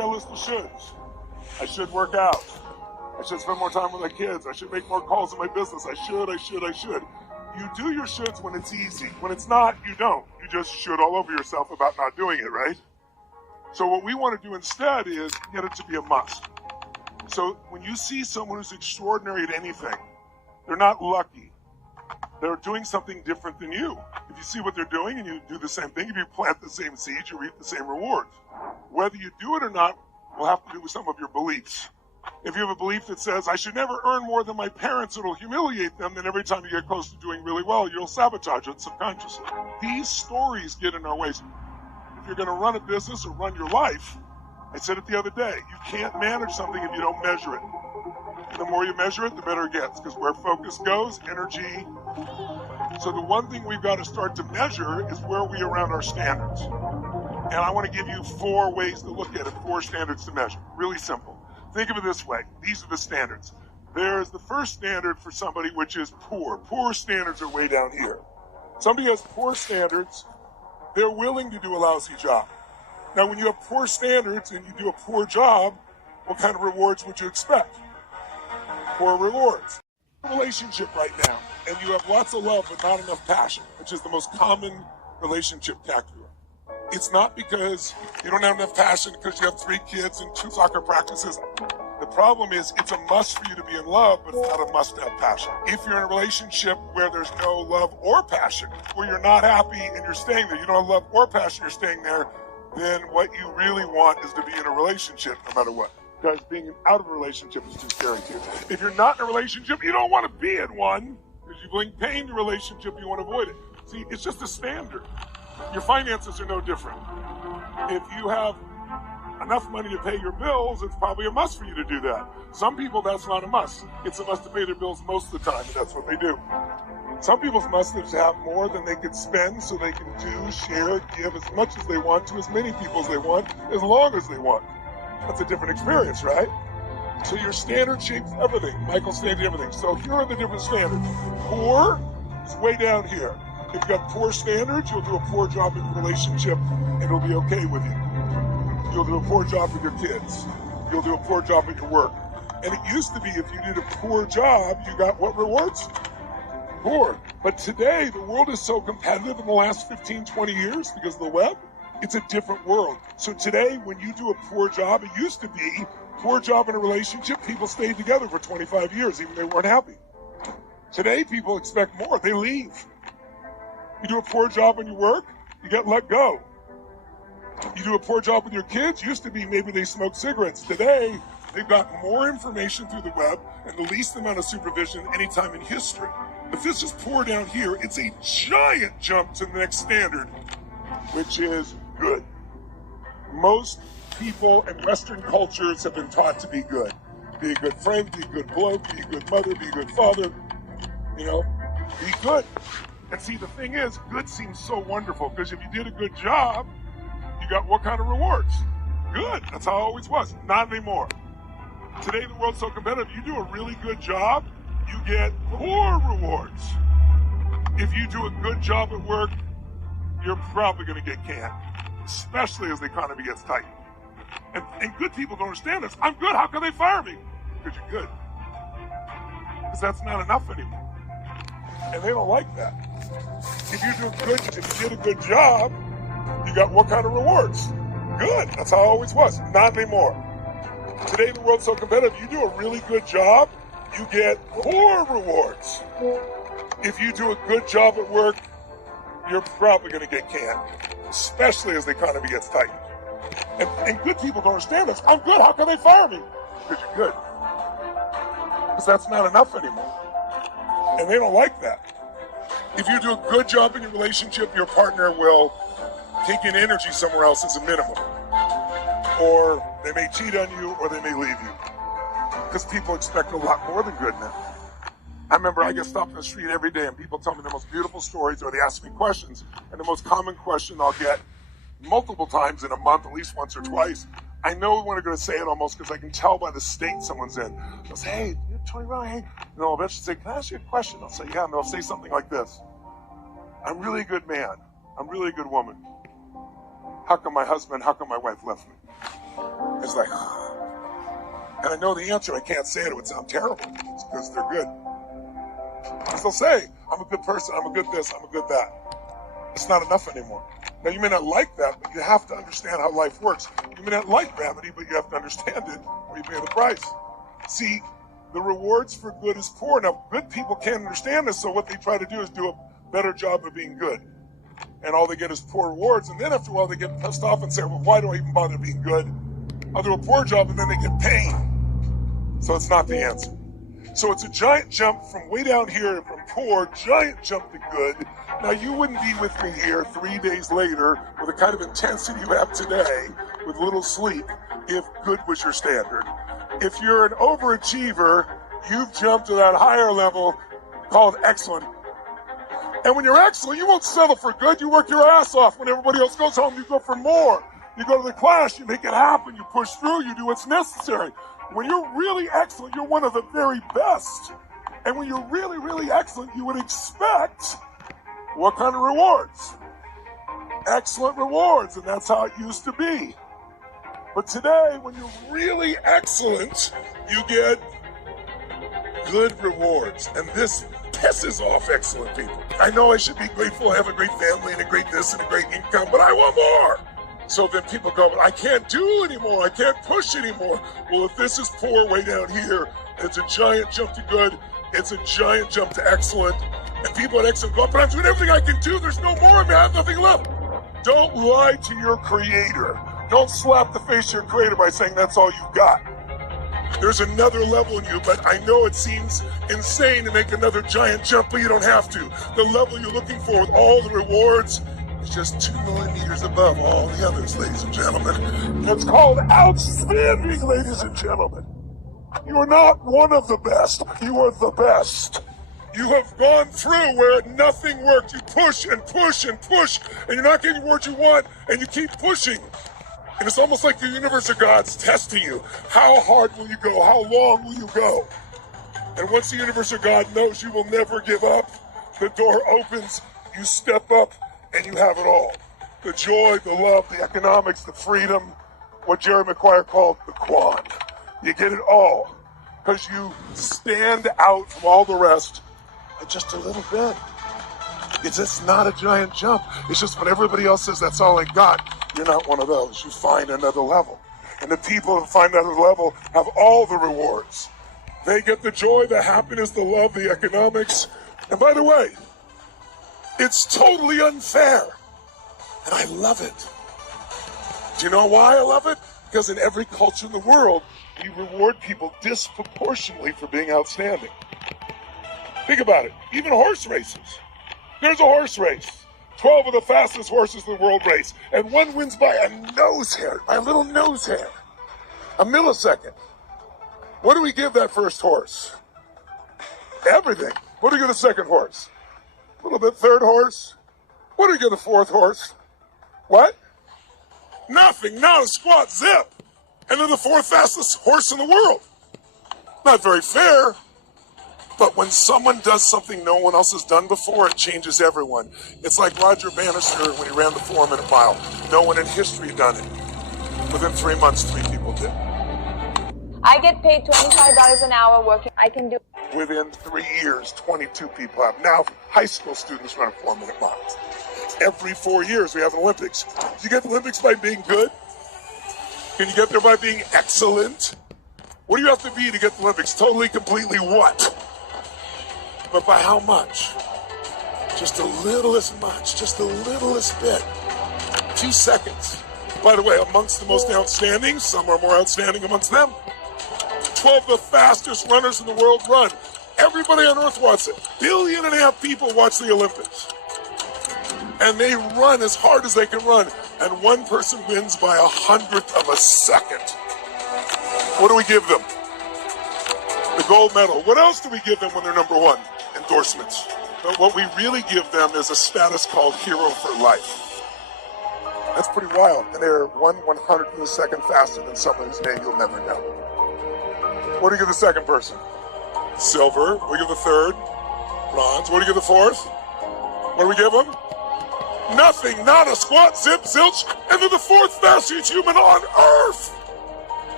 got a list of shoulds. I should work out. I should spend more time with my kids. I should make more calls in my business. I should. You do your shoulds when it's easy. When it's not, you don't. You just should all over yourself about not doing it, right? So what we want to do instead is get it to be a must. So when you see someone who's extraordinary at anything, they're not lucky. They're doing something different than you. If you see what they're doing and you do the same thing, if you plant the same seeds, you reap the same rewards. Whether you do it or not will have to do with some of your beliefs. If you have a belief that says, I should never earn more than my parents, it'll humiliate them, then every time you get close to doing really well, you'll sabotage it subconsciously. These stories get in our ways. If you're going to run a business or run your life, I said it the other day, you can't manage something if you don't measure it. And the more you measure it, the better it gets, because where focus goes, energy. So the one thing we've got to start to measure is where we are around our standards. And I want to give you 4 ways to look at it, 4 standards to measure. Really simple. Think of it this way. These are the standards. There's the first standard for somebody, which is poor. Poor standards are way down here. Somebody has poor standards, they're willing to do a lousy job. Now, when you have poor standards and you do a poor job, what kind of rewards would you expect? Poor rewards. Relationship right now, and you have lots of love but not enough passion, which is the most common relationship tactic. It's not because you don't have enough passion because you have 3 kids and 2 soccer practices. The problem is it's a must for you to be in love, but it's not a must to have passion. If you're in a relationship where there's no love or passion, where you're not happy and you're staying there, you don't have love or passion, you're staying there, then what you really want is to be in a relationship no matter what. Because being out of a relationship is too scary too. If you're not in a relationship, you don't want to be in one. Because you bring pain to a relationship, you want to avoid it. See, it's just a standard. Your finances are no different. If you have enough money to pay your bills, it's probably a must for you to do that. Some people, that's not a must. It's a must to pay their bills most of the time, and that's what they do. Some people's must is to have more than they could spend so they can do, share, give as much as they want to as many people as they want, as long as they want. That's a different experience, right? So your standard shapes everything. Michael stated everything. So here are the different standards. Poor is way down here. If you've got poor standards, you'll do a poor job in your relationship and it'll be okay with you. You'll do a poor job with your kids. You'll do a poor job at your work. And it used to be if you did a poor job, you got what rewards? Poor. But today, the world is so competitive in the last 15, 20 years because of the web. It's a different world. So today, when you do a poor job, it used to be poor job in a relationship, people stayed together for 25 years, even if they weren't happy. Today, people expect more. They leave. You do a poor job in your work, you get let go. You do a poor job with your kids, used to be maybe they smoke cigarettes. Today, they've got more information through the web and the least amount of supervision any time in history. If this is poor down here, it's a giant jump to the next standard, which is good. Most people in Western cultures have been taught to be good. Be a good friend, be a good bloke, be a good mother, be a good father, be good. And see, the thing is, good seems so wonderful because if you did a good job, you got what kind of rewards? Good. That's how it always was. Not anymore. Today, the world's so competitive. You do a really good job, you get poor rewards. If you do a good job at work, you're probably going to get canned, especially as the economy gets tight. And good people don't understand this. I'm good. How can they fire me? Because you're good. Because that's not enough anymore. And they don't like that. If you did a good job, you got what kind of rewards? Good. That's how it always was. Not anymore. Today, the world's so competitive. You do a really good job, you get poor rewards. If you do a good job at work, you're probably going to get canned, especially as the economy gets tight. And good people don't understand this. I'm good. How can they fire me? Because you're good. Because that's not enough anymore. And they don't like that. If you do a good job in your relationship, your partner will take in energy somewhere else as a minimum. Or they may cheat on you, or they may leave you. Because people expect a lot more than good now. I remember I get stopped in the street every day and people tell me the most beautiful stories, or they ask me questions. And the most common question I'll get multiple times in a month, at least once or twice, I know when they're going to say it almost because I can tell by the state someone's in. They'll say, hey, you're Tony Rowan, hey. And they'll eventually say, can I ask you a question? I'll say, yeah. And they'll say something like this. I'm really a good man. I'm really a good woman. How come my wife left me? And everybody's like, and I know the answer. I can't say it. It would sound terrible. It's because they're good. Because they'll say, I'm a good person, I'm a good this, I'm a good that. It's not enough anymore. Now, you may not like that, but you have to understand how life works. You may not like gravity, but you have to understand it, or you pay the price. See, the rewards for good is poor. Now, good people can't understand this, so what they try to do is do a better job of being good. And all they get is poor rewards, and then after a while they get pissed off and say, well, why do I even bother being good? I'll do a poor job, and then they get pain. So it's not the answer. So it's a giant jump from way down here, from poor, giant jump to good. Now, you wouldn't be with me here 3 days later with the kind of intensity you have today with little sleep if good was your standard. If you're an overachiever, you've jumped to that higher level called excellent. And when you're excellent, you won't settle for good. You work your ass off. When everybody else goes home, you go for more. You go to the class, you make it happen, you push through, you do what's necessary. When you're really excellent, you're one of the very best. And when you're really, really excellent, you would expect what kind of rewards? Excellent rewards, and that's how it used to be. But today, when you're really excellent, you get good rewards. And this pisses off excellent people. I know I should be grateful I have a great family and a great this and a great income, but I want more. So then people go, but I can't do anymore. I can't push anymore. Well, if this is poor way down here, it's a giant jump to good. It's a giant jump to excellent. And people at excellent go, but I'm doing everything I can do. There's no more of me. I have nothing left. Don't lie to your creator. Don't slap the face of your creator by saying that's all you got. There's another level in you, but I know it seems insane to make another giant jump, but you don't have to. The level you're looking for with all the rewards is just 2 millimeters above all the others, ladies and gentlemen. It's called outstanding, ladies and gentlemen. You are not one of the best. You are the best. You have gone through where nothing worked. You push and push and push, and you're not getting what you want, and you keep pushing. And it's almost like the universe or God's testing you. How hard will you go? How long will you go? And once the universe or God knows you will never give up, the door opens, you step up, and you have it all. The joy, the love, the economics, the freedom, what Jerry Maguire called the quad. You get it all because you stand out from all the rest just a little bit. It's just not a giant jump. It's just when everybody else says that's all I got, you're not one of those. You find another level. And the people who find another level have all the rewards. They get the joy, the happiness, the love, the economics. And by the way, it's totally unfair. And I love it. Do you know why I love it? Because in every culture in the world, we reward people disproportionately for being outstanding. Think about it. Even horse races. There's a horse race. 12 of the fastest horses in the world race. And one wins by a nose hair, by a little nose hair. A millisecond. What do we give that first horse? Everything. What do we give the second horse? A little bit. Third horse? What do we give the fourth horse? What? Nothing. Not a squat. Zip. And they're the fourth fastest horse in the world. Not very fair. But when someone does something no one else has done before, it changes everyone. It's like Roger Bannister when he ran the 4-minute mile. No one in history had done it. Within 3 months, 3 people did. I get paid $25 an hour working. I can do. Within 3 years, 22 people have. Now, high school students run a 4-minute mile. Every 4 years, we have an Olympics. Do you get the Olympics by being good? Can you get there by being excellent? What do you have to be to get the Olympics? Totally, completely what? But by how much? Just the littlest much, just the littlest bit. 2 seconds. By the way, amongst the most outstanding, some are more outstanding amongst them. 12 of the fastest runners in the world run. Everybody on earth wants it. 1.5 billion people watch the Olympics. And they run as hard as they can run. And one person wins by 100th of a second. What do we give them? The gold medal. What else do we give them when they're number one? Endorsements. But what we really give them is a status called hero for life. That's pretty wild. And they're 1/100th of a second faster than someone whose name you'll never know. What do you give the second person? Silver. What do you give the third? Bronze. What do you give the fourth? What do we give them? Nothing. Not a squat. Zip. Zilch. And they're the fourth fastest human on earth.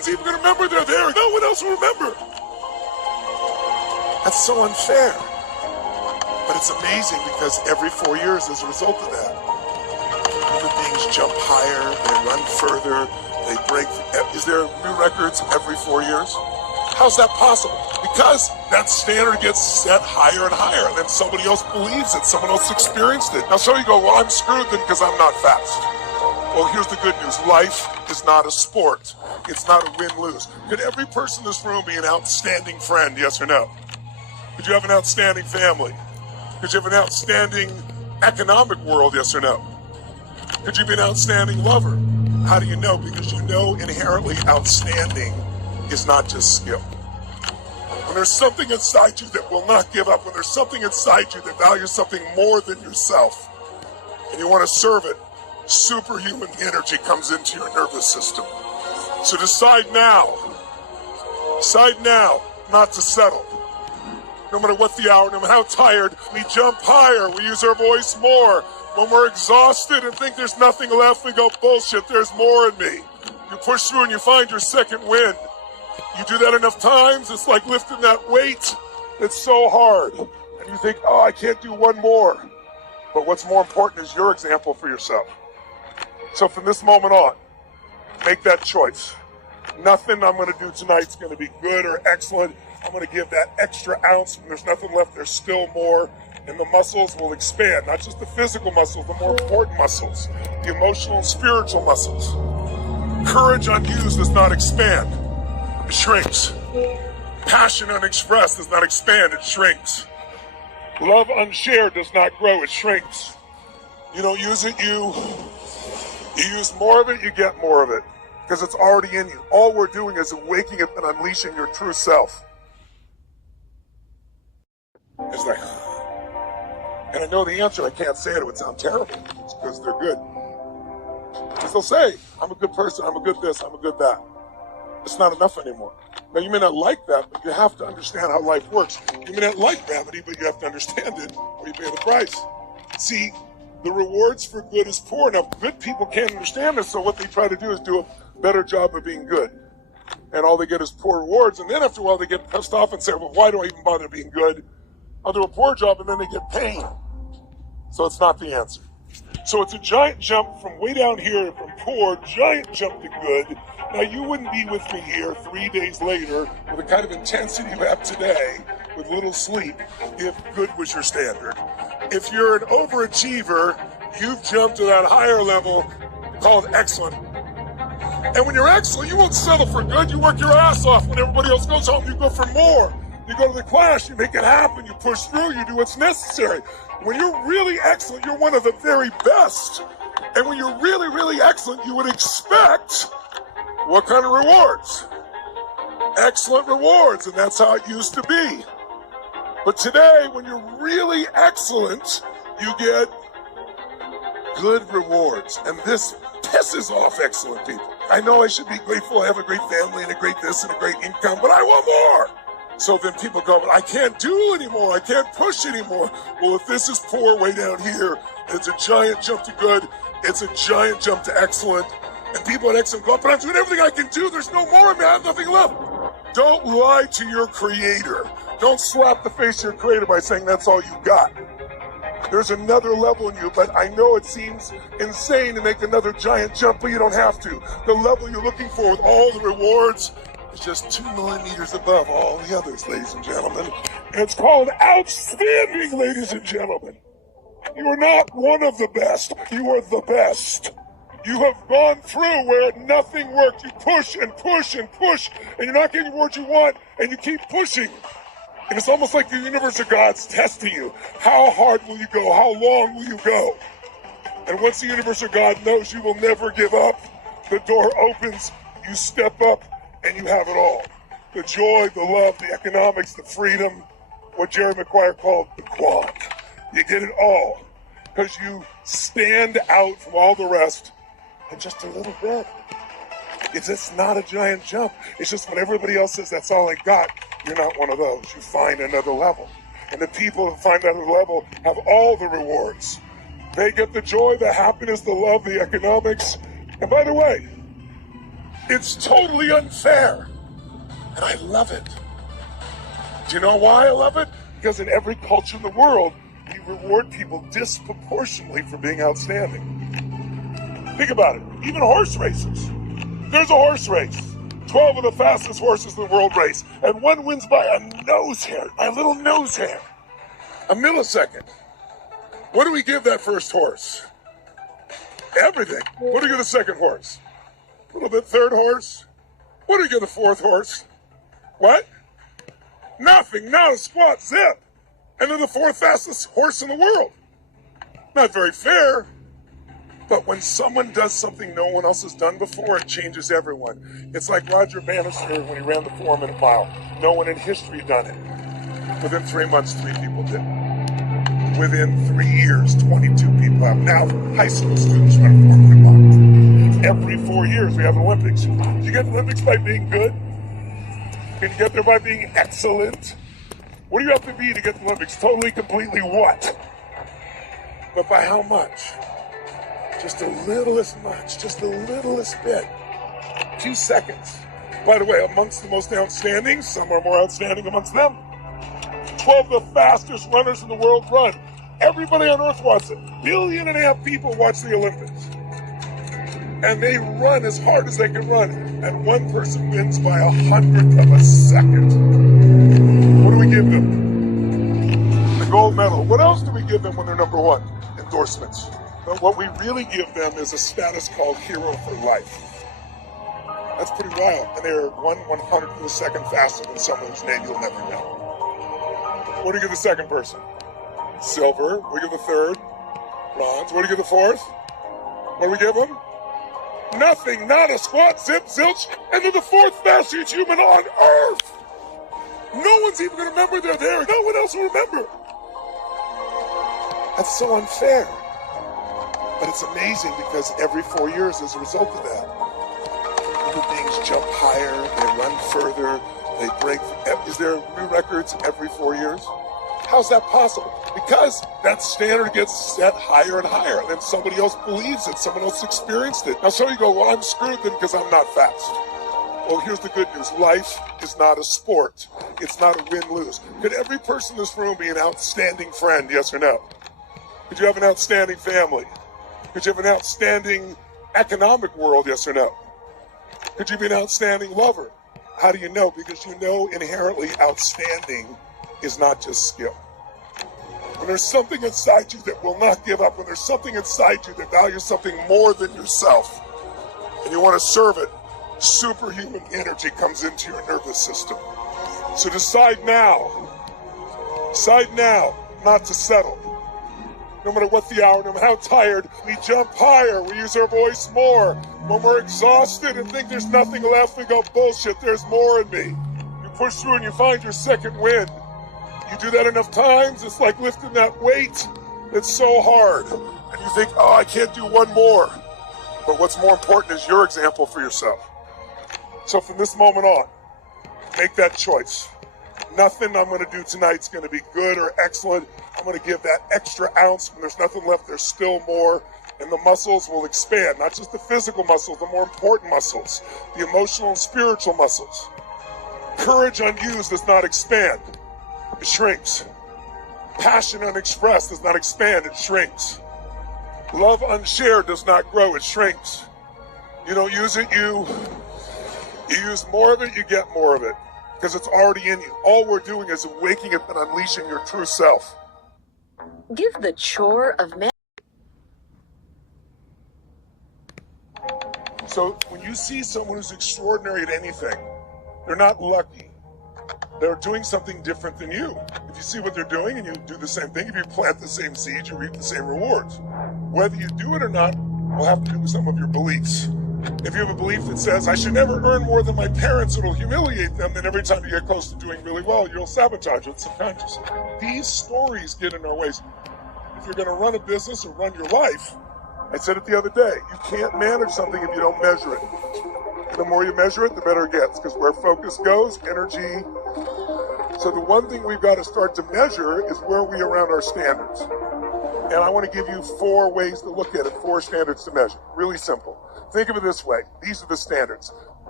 one's even going to remember they're there. No one else will remember. That's so unfair. But it's amazing because every 4 years as a result of that, human beings jump higher, they run further, they break. Is there new records every 4 years? How's that possible? Because that standard gets set higher and higher, and then somebody else believes it, someone else experienced it. Now some of you go, well, I'm screwed then because I'm not fast. Well, here's the good news. Life is not a sport. It's not a win-lose. Could every person in this room be an outstanding friend, yes or no? Could you have an outstanding family? Could you have an outstanding economic world, yes or no? Could you be an outstanding lover? How do you know? Because you know inherently outstanding is not just skill. When there's something inside you that will not give up, when there's something inside you that values something more than yourself, and you want to serve it, superhuman energy comes into your nervous system. So decide now not to settle. No matter what the hour, no matter how tired, we jump higher, we use our voice more. When we're exhausted and think there's nothing left, we go, bullshit, there's more in me. You push through and you find your second wind. You do that enough times, it's like lifting that weight. It's so hard. And you think, oh, I can't do one more. But what's more important is your example for yourself. So from this moment on, make that choice. Nothing I'm going to do tonight is going to be good or excellent. I'm going to give that extra ounce. When there's nothing left, there's still more. And the muscles will expand, not just the physical muscles, the more important muscles, the emotional and spiritual muscles. Courage unused does not expand, it shrinks. Passion unexpressed does not expand, it shrinks. Love unshared does not grow, it shrinks. You don't use it, you use more of it, you get more of it. Because it's already in you. All we're doing is waking up and unleashing your true self. It's like, and I know the answer, I can't say it, it would sound terrible. It's because they're good. Because they'll say, I'm a good person, I'm a good this, I'm a good that. It's not enough anymore. Now you may not like that, but you have to understand how life works. You may not like gravity, but you have to understand it, or you pay the price. See, the rewards for good is poor. Now, good people can't understand this, so what they try to do is do a better job of being good. And all they get is poor rewards, and then after a while they get pissed off and say, well, why do I even bother being good? I'll do a poor job, and then they get pain. So it's not the answer. So it's a giant jump from way down here, from poor, giant jump to good. Now, you wouldn't be with me here 3 days later with the kind of intensity you have today, with little sleep, if good was your standard. If you're an overachiever, you've jumped to that higher level called excellent. And when you're excellent, you won't settle for good. You work your ass off. When everybody else goes home, you go for more. You go to the class, you make it happen, you push through, you do what's necessary. When you're really excellent, you're one of the very best. And when you're really, really excellent, you would expect what kind of rewards? Excellent rewards, and that's how it used to be. But today, when you're really excellent, you get good rewards. And this pisses off excellent people. I know I should be grateful I have a great family and a great this and a great income, but I want more. So then people go, but I can't do anymore. I can't push anymore. Well, if this is poor way down here, and it's a giant jump to good, it's a giant jump to excellent, and people at excellent go, but I'm doing everything I can do. There's no more of me. I have nothing left. Don't lie to your creator. Don't slap the face of your creator by saying that's all you got. There's another level in you, but I know it seems insane to make another giant jump, but you don't have to. The level you're looking for with all the rewards is just 2 millimeters above all the others, ladies and gentlemen. And it's called outstanding, ladies and gentlemen. You are not one of the best. You are the best. You have gone through where nothing worked. You push and push and push, and you're not getting what you want, and you keep pushing. And it's almost like the universe of God's testing you. How hard will you go? How long will you go? And once the universe of God knows you will never give up, the door opens, you step up, and you have it all. The joy, the love, the economics, the freedom, what Jerry Maguire called the quad. You get it all because you stand out from all the rest and just a little bit. It's just not a giant jump. It's just when everybody else says that's all I got, you're not one of those. You find another level. And the people who find another level have all the rewards. They get the joy, the happiness, the love, the economics. And by the way, It's totally unfair. And I love it. Do you know why I love it? Because in every culture in the world, we reward people disproportionately for being outstanding. Think about it. Even horse races. There's a horse race. 12 of the fastest horses in the world race. And one wins by a nose hair, by a little nose hair. A millisecond. What do we give that first horse? Everything. What do we give the second horse? A little bit. Third horse? What do we give the fourth horse? What? Nothing. Not a squat. Zip. And then the fourth fastest horse in the world. Not very fair. But when someone does something no one else has done before, it changes everyone. It's like Roger Bannister when he ran the 4-minute mile. No one in history had done it. Within 3 months, 3 people did. Within 3 years, 22 people have. Now, high school students run a 4-minute mile. Every 4 years, we have an Olympics. Do you get the Olympics by being good? Can you get there by being excellent? What do you have to be to get the Olympics? Totally, completely what? But by how much? Just the littlest much, just the littlest bit. 2 seconds. By the way, amongst the most outstanding, some are more outstanding amongst them. 12 of the fastest runners in the world run. Everybody on earth watches it. 1.5 billion people watch the Olympics. And they run as hard as they can run. And one person wins by 100th of a second. What do we give them? The gold medal. What else do we give them when they're number one? Endorsements. But what we really give them is a status called hero for life. That's pretty wild. And they're 1/100th of a second faster than someone whose name you'll never know. What do you give the second person? Silver. What do you give the third? Bronze. What do you give the fourth? What do we give them? Nothing. Not a squat, zip, zilch. And they're the fourth fastest human on earth. No one's even going to remember they're there. No one else will remember. That's so unfair. But it's amazing because every 4 years, as a result of that, human beings jump higher, they run further, they break. Is there new records every 4 years? How's that possible? Because that standard gets set higher and higher, and then somebody else believes it, someone else experienced it. Now, so you go, well, I'm screwed then because I'm not fast. Well, here's the good news. Life is not a sport. It's not a win-lose. Could every person in this room be an outstanding friend, yes or no? Could you have an outstanding family? Could you have an outstanding economic world, yes or no? Could you be an outstanding lover? How do you know? Because you know inherently outstanding is not just skill. When there's something inside you that will not give up, when there's something inside you that values something more than yourself, and you want to serve it, superhuman energy comes into your nervous system. So decide now not to settle. No matter what the hour, no matter how tired, we jump higher, we use our voice more. When we're exhausted and think there's nothing left, we go, bullshit, there's more in me. You push through and you find your second wind. You do that enough times, it's like lifting that weight that's so hard. And you think, oh, I can't do one more. But what's more important is your example for yourself. So from this moment on, make that choice. Nothing I'm going to do tonight's going to be good or excellent. I'm going to give that extra ounce. When there's nothing left, there's still more. And the muscles will expand. Not just the physical muscles, the more important muscles. The emotional and spiritual muscles. Courage unused does not expand. It shrinks. Passion unexpressed does not expand. It shrinks. Love unshared does not grow. It shrinks. You don't use it, you use more of it, you get more of it. Because it's already in you. All we're doing is waking up and unleashing your true self. Give the chore of man. So when you see someone who's extraordinary at anything, they're not lucky. They're doing something different than you. If you see what they're doing and you do the same thing, if you plant the same seeds, you reap the same rewards. Whether you do it or not will have to do with some of your beliefs. If you have a belief that says, I should never earn more than my parents, it'll humiliate them, then every time you get close to doing really well, you'll sabotage it subconsciously. These stories get in our ways. If you're going to run a business or run your life, I said it the other day, you can't manage something if you don't measure it. And the more you measure it, the better it gets, because where focus goes, energy. So the one thing we've got to start to measure is where we are around our standards. And I want to give you 4 ways to look at it, 4 standards to measure. Really simple. Think of it this way. These are the standards.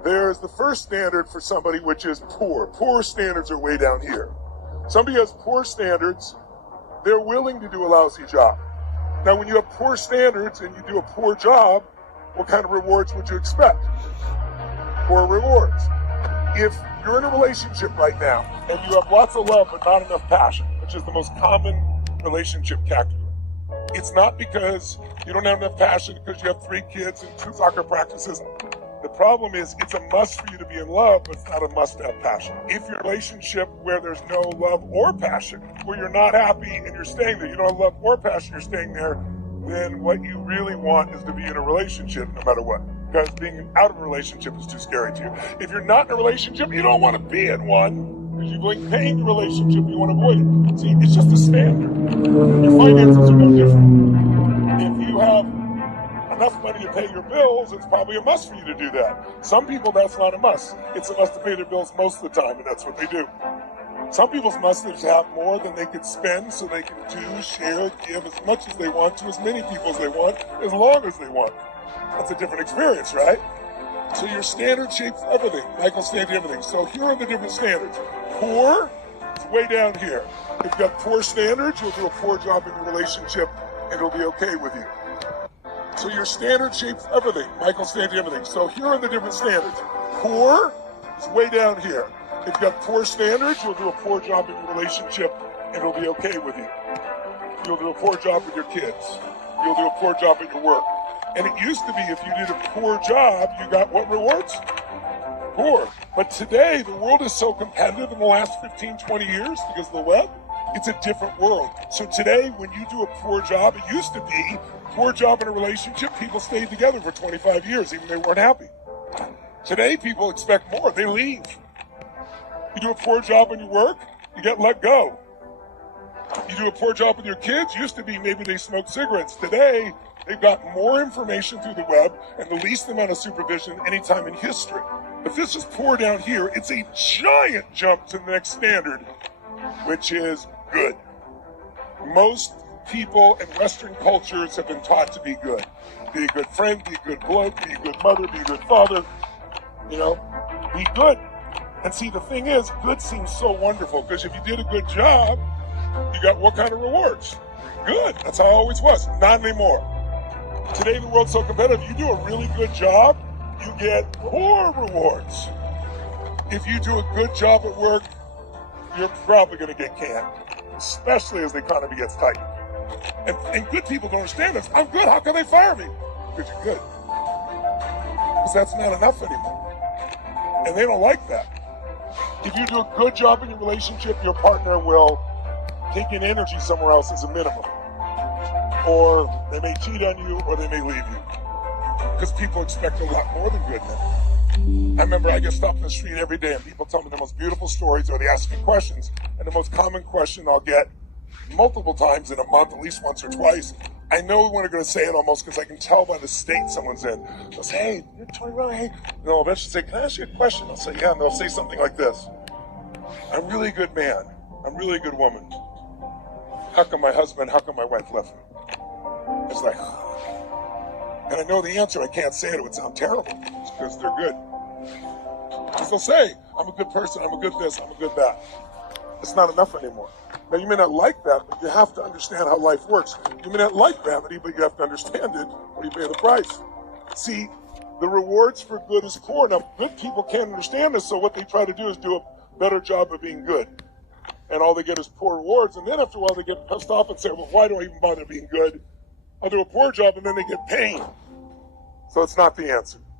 There's the first standard for somebody, which is poor. Poor standards are way down here. Somebody has poor standards, they're willing to do a lousy job. Now, when you have poor standards and you do a poor job, what kind of rewards would you expect? Poor rewards. If you're in a relationship right now and you have lots of love but not enough passion, which is the most common relationship category, it's not because you don't have enough passion because you have 3 kids and 2 soccer practices. The problem is it's a must for you to be in love, but it's not a must to have passion. If you're in a relationship where there's no love or passion, where you're not happy and you're staying there, you don't have love or passion, you're staying there, then what you really want is to be in a relationship no matter what. Because being out of a relationship is too scary to you. If you're not in a relationship, you don't want to be in one. Because you're going paying the relationship, you want to avoid it. See, it's just a standard. Your finances are no different. If you have enough money to pay your bills, it's probably a must for you to do that. Some people, that's not a must. It's a must to pay their bills most of the time, and that's what they do. Some people's must is to have more than they can spend so they can do, share, give as much as they want to as many people as they want, as long as they want. That's a different experience, right? So your standard shapes everything. Michael stands everything. So here are the different standards. Poor is way down here. If you've got poor standards, you'll do a poor job in your relationship and it'll be okay with you. So your standard shapes everything. Michael stands everything. So here are the different standards. Poor is way down here. If you've got poor standards, you'll do a poor job in your relationship and it'll be okay with you. You'll do a poor job with your kids. You'll do a poor job at your work. And it used to be if you did a poor job, you got what rewards? Poor. But today, the world is so competitive in the last 15, 20 years because of the web. It's a different world. So today, when you do a poor job, it used to be poor job in a relationship, people stayed together for 25 years, even if they weren't happy. Today, people expect more. They leave. You do a poor job in your work, you get let go. You do a poor job with your kids, used to be maybe they smoked cigarettes. Today, they've got more information through the web and the least amount of supervision anytime in history. If this is poor down here, it's a giant jump to the next standard, which is good. Most people in Western cultures have been taught to be good. Be a good friend, be a good bloke, be a good mother, be a good father. You know, be good. And see, the thing is, good seems so wonderful because if you did a good job, you got what kind of rewards? Good. That's how it always was. Not anymore. Today, the world's so competitive. You do a really good job, you get poor rewards. If you do a good job at work, you're probably going to get canned, especially as the economy gets tight. And good people don't understand this. I'm good. How can they fire me? Because you're good. Because that's not enough anymore. And they don't like that. If you do a good job in your relationship, your partner will take in energy somewhere else as a minimum. Or they may cheat on you, or they may leave you. Because people expect a lot more than good now. I remember I get stopped in the street every day and people tell me the most beautiful stories or they ask me questions. And the most common question I'll get multiple times in a month, at least once or twice, I know when they're going to say it almost because I can tell by the state someone's in. They'll say, hey, you're Tony Rowe, hey. And they'll eventually say, can I ask you a question? I'll say, yeah. And they'll say something like this. I'm really a good man. I'm really a good woman. How come my wife left me? It's like, and I know the answer. I can't say it. It would sound terrible. It's because they're good. Because they'll say, I'm a good person. I'm a good this. I'm a good that. It's not enough anymore. Now, you may not like that, but you have to understand how life works. You may not like vanity, but you have to understand it, or you pay the price. See, the rewards for good is poor. Now, good people can't understand this, so what they try to do is do a better job of being good. And all they get is poor rewards, and then after a while they get pissed off and say, well, why do I even bother being good? I'll do a poor job, and then they get pain. So it's not the answer.